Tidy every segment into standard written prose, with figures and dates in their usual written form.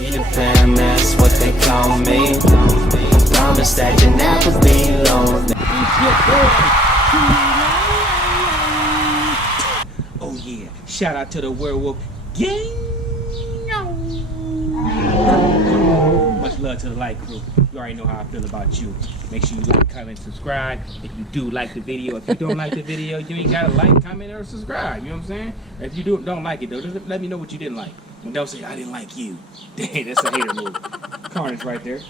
Peter Pan, that's what they call me. Promise that you never be lonely. Oh yeah, shout out to the werewolf gang. Much love to the light crew. You already know how I feel about you. Make sure you like, comment, subscribe. If you do like the video, if you don't like the video, you ain't gotta like, comment, or subscribe. You know what I'm saying? If you don't like it though, just let me know what you didn't like. And don't say I didn't like you. Dang, that's a hater move. Carnage right there,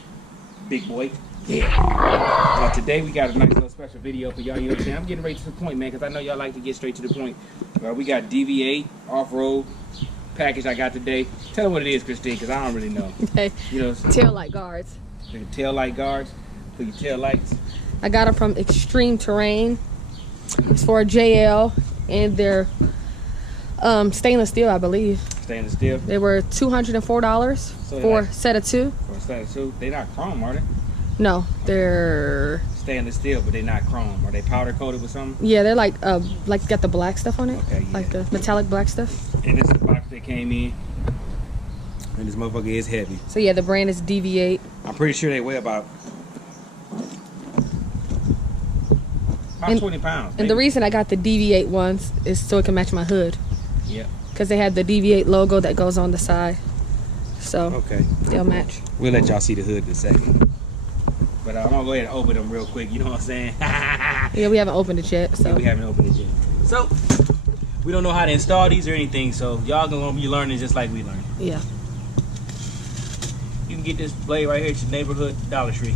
big boy. Yeah. Today we got a nice little special video for y'all. You know what I'm saying? I'm getting right to the point, man, because I know y'all like to get straight to the point. We got DV8 Offroad package I got today. Tell them what it is, Christine, because I don't really know. Okay. You know, tail light guards. Tail light guards for your tail lights. I got them from Extreme Terrain. It's for a JL, and they're stainless steel, I believe. Stainless steel. They were $204 for a set of two. For a set of two. They're not chrome, are they? No, they're stainless steel, but they're not chrome. Are they powder coated with something? Yeah, they're like got the black stuff on it. Okay, yeah. Like the metallic black stuff. And this is the box they came in. And this motherfucker is heavy. So yeah, the brand is DV8. I'm pretty sure they weigh about 20 pounds. And the reason I got the DV8 ones is so it can match my hood. Yeah. Because they have the DV8 logo that goes on the side. So okay, they'll match. We'll let y'all see the hood in a second. But I'm gonna go ahead and open them real quick, you know what I'm saying? Yeah, we haven't opened it yet. So yeah, we haven't opened it yet. So we don't know how to install these or anything, so y'all gonna be learning just like we learned. Yeah. You can get this blade right here at your neighborhood Dollar Tree.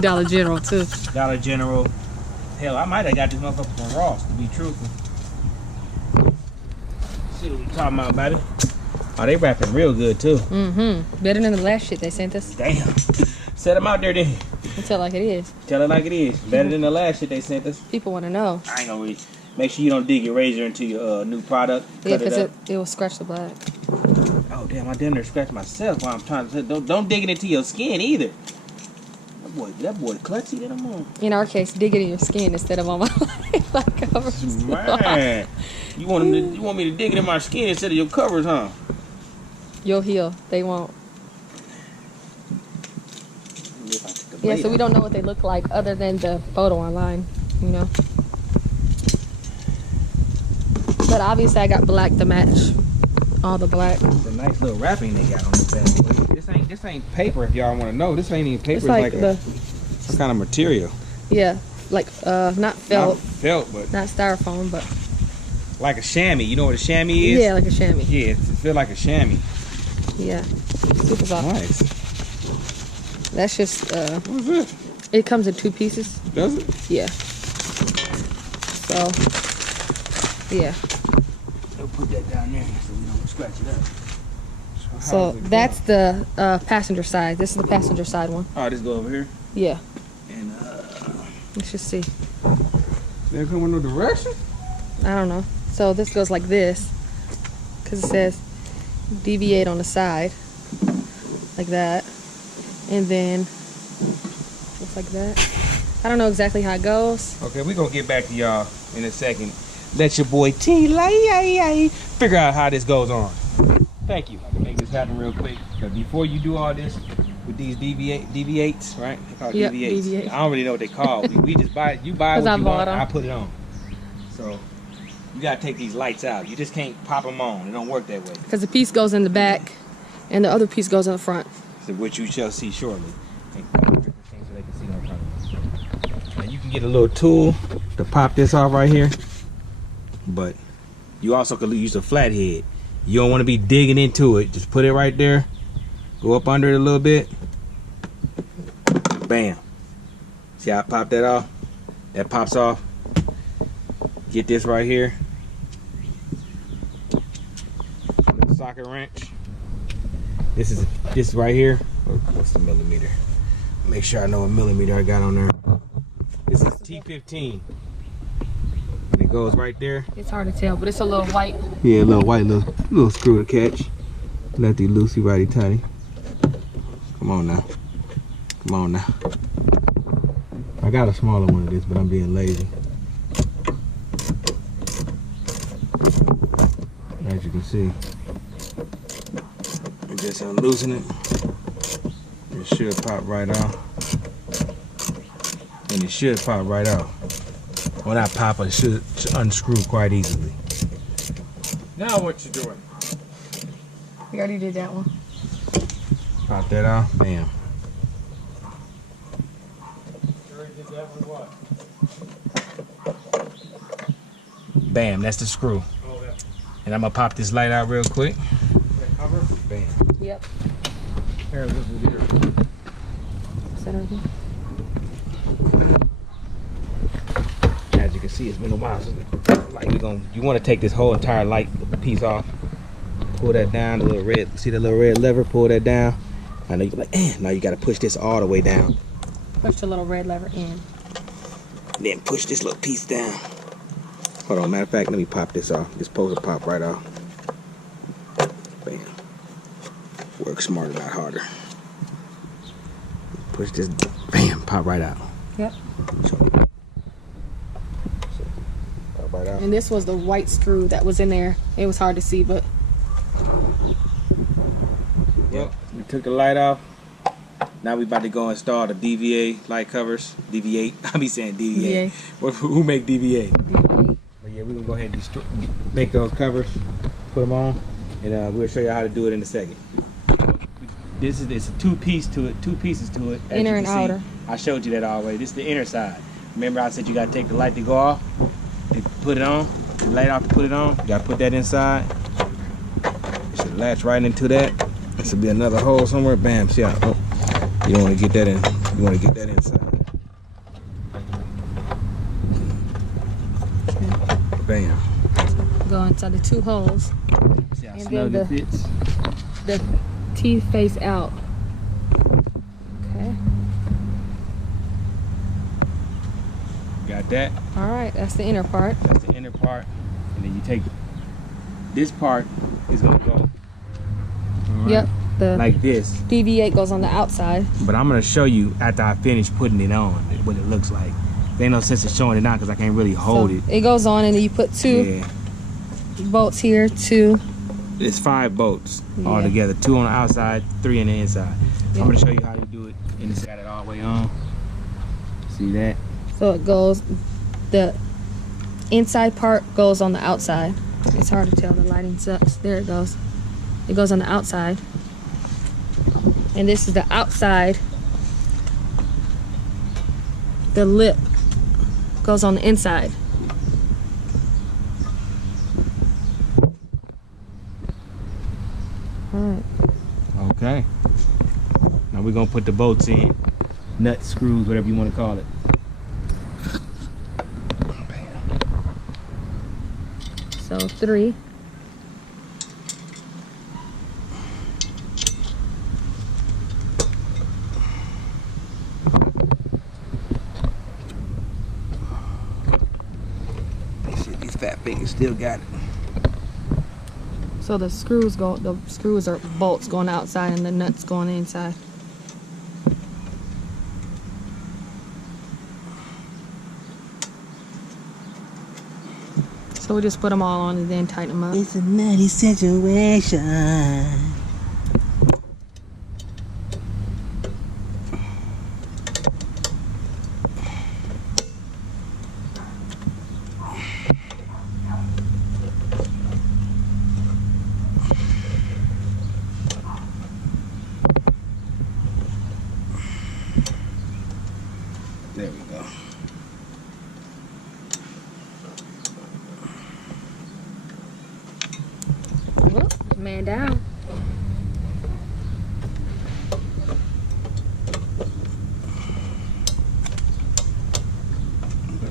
Dollar General too. Dollar General. Hell, I might have got this motherfucker from Ross, to be truthful. See what we talking about, baby. Oh, they wrapping real good too. Mm-hmm. Better than the last shit they sent us. Damn. Set them out there then. Tell it like it is. Tell it like it is. Better than the last shit they sent us. People want to know. I ain't gonna read. Make sure you don't dig your razor into your new product. Yeah, because it will scratch the black. Oh damn! I damn near scratched myself while I'm trying to. Don't dig it into your skin either. That boy clutchy that I'm on. In our case, dig it in your skin instead of on my light covers. Man, you want me to dig it in my skin instead of your covers, huh? You'll heal. They won't. Yeah, so we don't know what they look like other than the photo online, you know. But obviously I got black to match all the black. It's a nice little wrapping they got on this bad boy. This ain't paper if y'all want to know. This ain't even paper. It's like some kind of material. Yeah, like not felt. Not felt, but not styrofoam, but like a chamois. You know what a chamois is? Yeah, like a chamois. Yeah, it feels like a chamois. Yeah, super soft. Nice. That's just what's this? It comes in 2 pieces. Does it? Yeah. So yeah. They'll put that down there so we don't scratch it up. So that's the passenger side. This is the passenger side one. Oh, this go over here? Yeah. And let's just see. They come in no direction? I don't know. So this goes like this, because it says DV8 on the side, like that, and then just like that. I don't know exactly how it goes. Okay, we're gonna get back to y'all in a second. Let your boy Tlites figure out how this goes on. Thank you. I can make this happen real quick. But before you do all this with these DV8s, right? They call yep, DV8s. DV8. I don't really know what they call. we just buy it. You buy what you want, I put it on. So you gotta take these lights out. You just can't pop them on. It don't work that way. Because the piece goes in the back and the other piece goes in the front. So which you shall see shortly. So they can see no problem. Now you can get a little tool to pop this off right here. But you also could use a flathead. You don't want to be digging into it. Just put it right there. Go up under it a little bit. Bam. See how I pop that off? That pops off. Get this right here. Socket wrench. This is right here. What's the millimeter? Make sure I know what millimeter I got on there. This is T15. And it goes right there. It's hard to tell, but it's a little white. Yeah, a little white little screw to catch. Lefty loosey righty tighty. Come on now. Come on now. I got a smaller one of this, but I'm being lazy. As you can see. It Just unloosen it. It should pop right off. And it should pop right off. When I pop, it should unscrew quite easily. Now what you doing? We already did that one. Pop that off. Bam. Bam, that's the screw. And I'm gonna pop this light out real quick. Bam. Yep. Here, this is here. Is that everything? As you can see, it's been a while since like you want to take this whole entire light piece off. Pull that down, the little red, see the little red lever, pull that down. I know you're like, now you gotta push this all the way down. Push the little red lever in. Then push this little piece down. Hold on, matter of fact, let me pop this off. This supposed to pop right off. Bam. Work smarter, not harder. Push this, bam, pop right out. Yep. So, pop right out. And this was the white screw that was in there. It was hard to see, but. Yep, we took the light off. Now we about to go install the DV8 light covers. DV8, I be saying DV8. Who make DV8? DV8. But yeah, we're gonna go ahead and make those covers, put them on, and we'll show you how to do it in a second. This is it's a two pieces to it. As Inner you and can see. outer. I showed you that already. This is the inner side. Remember I said you gotta take the light to go off, to put it on, the light off to put it on. You gotta put that inside. It should latch right into that. This will be another hole somewhere. Bam, see how, oh, you don't want to get that in. You want to get that inside. Bam. Go inside the two holes. See how And snug then it fits? The teeth face out. Okay. Got that? All right, that's the inner part. That's the inner part. And then you take this part is going to go right, Yep. The like this. DV8 goes on the outside. But I'm going to show you after I finish putting it on what it looks like. There ain't no sense of showing it now because I can't really hold So it. it goes on, and then you put two Yeah. bolts here, two. It's 5 bolts all Yeah. together. 2 on the outside, 3 on the inside. Yeah. I'm going to show you how to do it. And it's got it all the way on. See that? So it goes, the inside part goes on the outside. It's hard to tell, the lighting sucks. There it goes. It goes on the outside. And this is the outside. The lip goes on the inside. All right. Okay. Now we're going to put the bolts in. Nuts, screws, whatever you want to call it. So 3. These fat fingers still got it. So the screws are bolts going outside and the nuts going inside. So we just put them all on and then tighten them up. It's a nutty situation. There we go. Whoop, man down.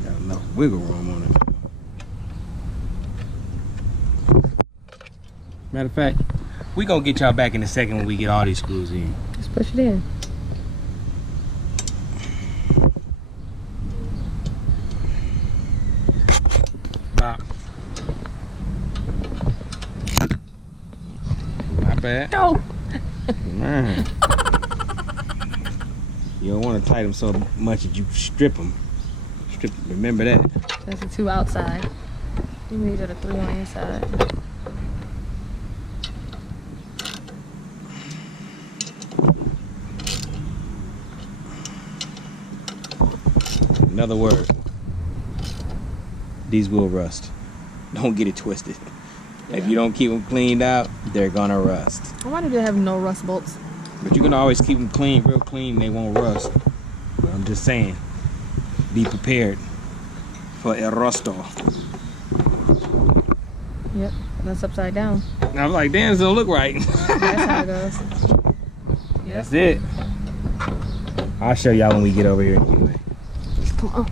Got enough wiggle room on it. Matter of fact, we gonna get y'all back in a second when we get all these screws in. Just push it in. Bop. Not bad. No. Man. You don't want to tighten them so much that you strip them. Remember that. That's the 2 outside. And these are the 3 on the inside. other words, these will rust. Don't get it twisted. If you don't keep them cleaned out, they're gonna rust. Why do they have no rust bolts? But you can always keep them clean, real clean, they won't rust. But I'm just saying, be prepared for a rusto. Yep, that's upside down. And I was like, damn, this don't look right. That's how it goes. Yep. That's it. I'll show y'all when we get over here anyway. Come on.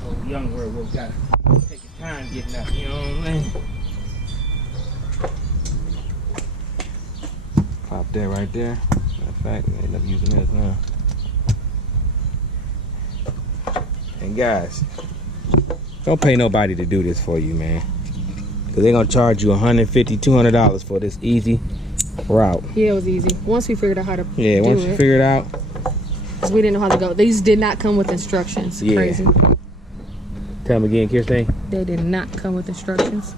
So young world, we've got to take your time getting up, you know what I'm saying? Pop that right there. Matter of fact, we end up using this now. And guys, don't pay nobody to do this for you, man. Because they're going to charge you $150, $200 for this easy route. Yeah, it was easy. Once we figured out how to do Yeah, once you figure it out. Because we didn't know how to go. These did not come with instructions. Yeah. Crazy. Tell them again, Kirsten. They did not come with instructions.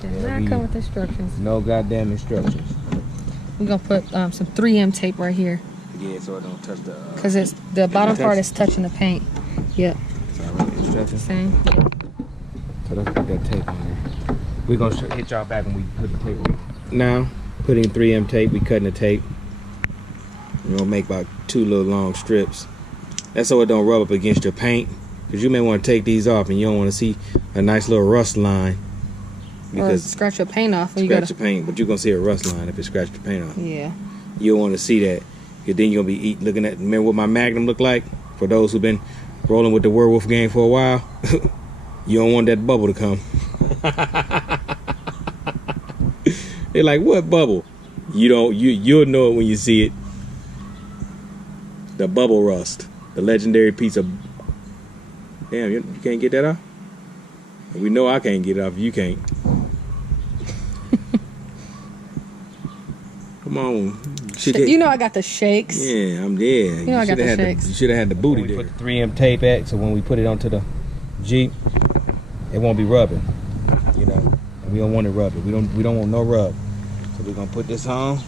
Did not come with instructions. No goddamn instructions. We're going to put some 3M tape right here. Yeah, so it don't touch the... Because it's the bottom part is touching the paint. Yep. Instructions. Same. Yep. So let's put that tape on there. We're going to hit y'all back when we put the tape on. Now, putting 3M tape, we cutting the tape. We're going to make about 2 little long strips. That's so it don't rub up against your paint. Because you may want to take these off and you don't want to see a nice little rust line. Or scratch your paint off. Scratch your paint, but you're going to see a rust line if it scratched your paint off. Yeah. You don't want to see that. Because then you're going to be looking at, remember what my Magnum looked like? For those who've been rolling with the werewolf game for a while. You don't want that bubble to come. They're like, what bubble? You'll know it when you see it. The bubble rust. The legendary piece of... Damn, you can't get that off? We know I can't get it off. You can't. Come on. You know I got the shakes. Yeah, I'm there. You know I got the shakes. You should have had the booty there. Put the 3M tape at, so when we put it onto the Jeep, it won't be rubbing. You know, and we don't want it rubbing. We don't want no rub. So we're gonna put this on.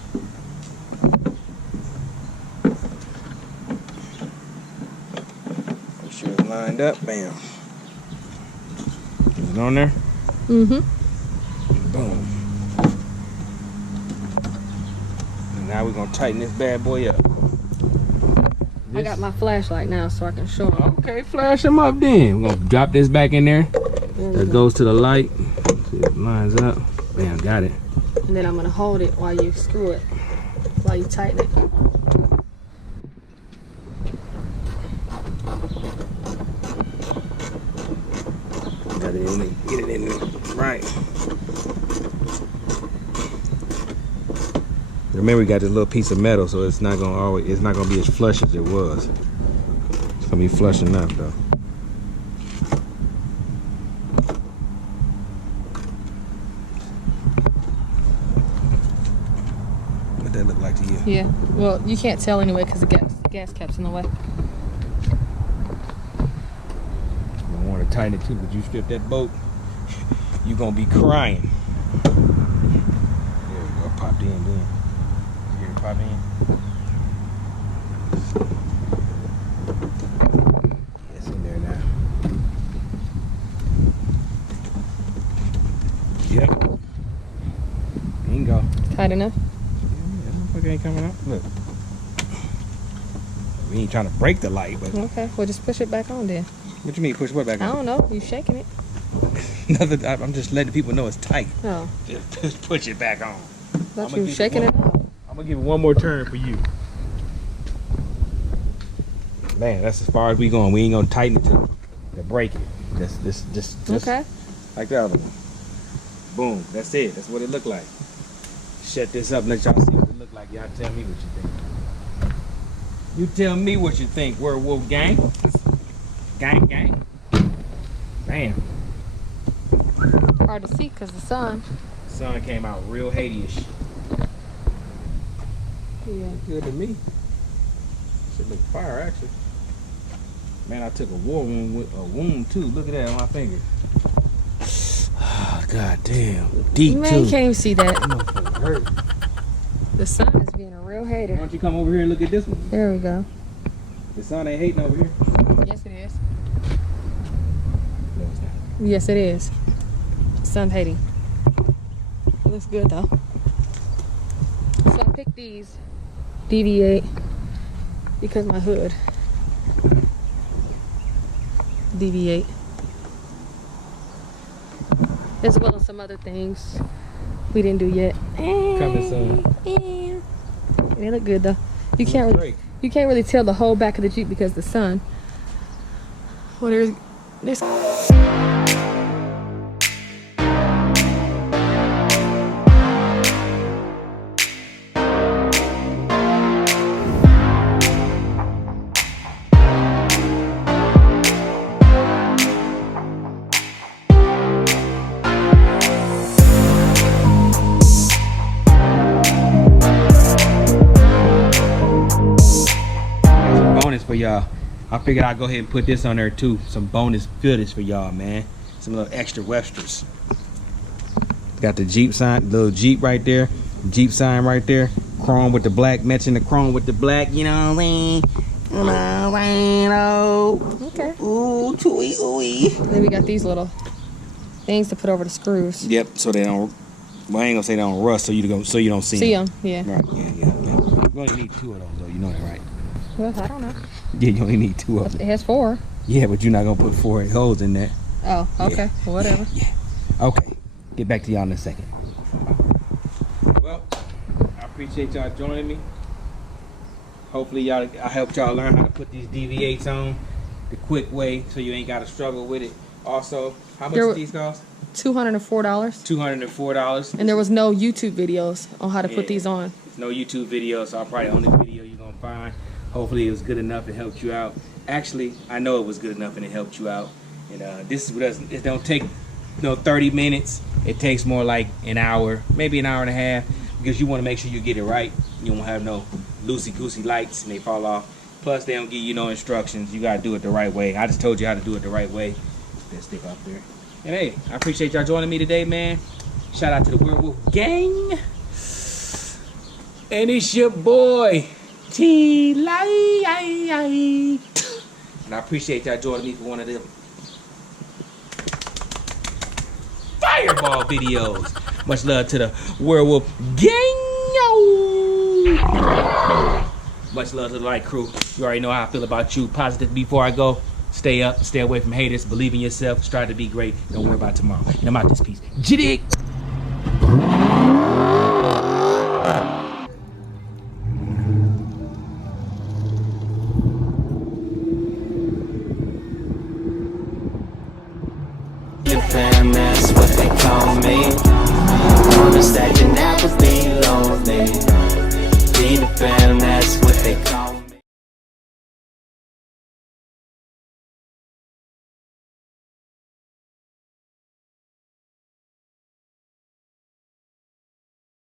Make sure it's lined up. Bam. Is it on there? Mm-hmm. Boom. And now we're gonna tighten this bad boy up. I got my flashlight now so I can show them. Okay, flash them up then. We're gonna drop this back in there. That goes to the light. See if it lines up. Bam, got it. And then I'm gonna hold it while you screw it, while you tighten it. Got it in there. Get it in there. Right. Remember, we got this little piece of metal, so it's not gonna be as flush as it was. It's gonna be flush enough though. What that look like to you? Yeah. Well, you can't tell anyway because the gas cap's in the way. I want to tighten it too, but you strip that bolt, you gonna be crying. There we go. Popped in then. Here, pop in. It's in there now. Yep. Bingo. Tight enough? Yeah, that motherfucker ain't coming out. Look. We ain't trying to break the light, but Okay. Well, just push it back on then. what you mean push what back I on? don't know. You shaking it? I'm just letting people know it's tight. Oh. Just push it back on. Thought you were shaking it off. I'm gonna give it one more turn for you. Man, that's as far as we going. We ain't gonna tighten it to break it. Just Okay. like the other one. Boom. That's it. That's what it looked like. Shut this up and let y'all see what it looked like. Y'all tell me what you think. You tell me what you think, Werewolf Gang. Gang. Bam. Hard to see because the sun. Sun came out real Haiti-ish. Yeah. Good to me. Should look fire actually. Man, I took a war wound too. Look at that on my finger. God damn. Deep Man, too. you can't even see that. That motherfucker hurt. The sun is being a real Why hater. don't you come over here and look at this one? There we go. The sun ain't hating over here. Yes, it is. No, it's not. Yes, it is. Sun's hating. It looks good though. So I picked these DV8 because my hood. DV8. As well as some other things we didn't do yet. Coming soon. They look good though. You can't really, you can't really tell the whole back of the Jeep because of the sun. Well, there's bonus for y'all. I figured I'd go ahead and put this on there too. Some bonus footage for y'all, man. Some little extra websters. Got the Jeep sign, little Jeep right there. Jeep sign right there. Chrome with the black, matching the chrome with the black. You know what I mean? okay. Ooh, tooey, ooey. Then we got these little things to put over the screws. Yep. So they don't. Well, I ain't gonna say they don't rust. So you don't see See them? Yeah. Right. Yeah. You only need 2 of those though. You know that, right? Well, I don't know. Yeah, you only need 2 of them. It has 4. Yeah, but you're not gonna put 4 holes in there. Oh, okay. Yeah. Well, whatever. Yeah. Okay. Get back to y'all in a second. Well, I appreciate y'all joining me. Hopefully I helped y'all learn how to put these DV8s on the quick way so you ain't gotta struggle with it. Also, how much did these cost? $204. $204. And there was no YouTube videos on how to put Yeah. these on. No YouTube video, so I'll probably only video you're gonna find. Hopefully it was good enough and helped you out. Actually, I know it was good enough and it helped you out. And this is what it don't take 30 minutes. It takes more like an hour, maybe an hour and a half, because you want to make sure you get it right. You won't have no loosey-goosey lights and they fall off. Plus, they don't give you no instructions. You gotta do it the right way. I just told you how to do it the right way. That stick up there. And hey, I appreciate y'all joining me today, man. Shout out to the Werewolf Gang. And it's your boy, Tlites. And I appreciate y'all joining me for one of them fireball videos. Much love to the Werewolf Gang. Much love to the Light Crew. You already know how I feel about you. Positive before I go. Stay up, stay away from haters. Believe in yourself. Strive to be great. Don't worry about tomorrow. And I'm out this piece. Jiddick. Fam, that's what they call me. Promise that you never be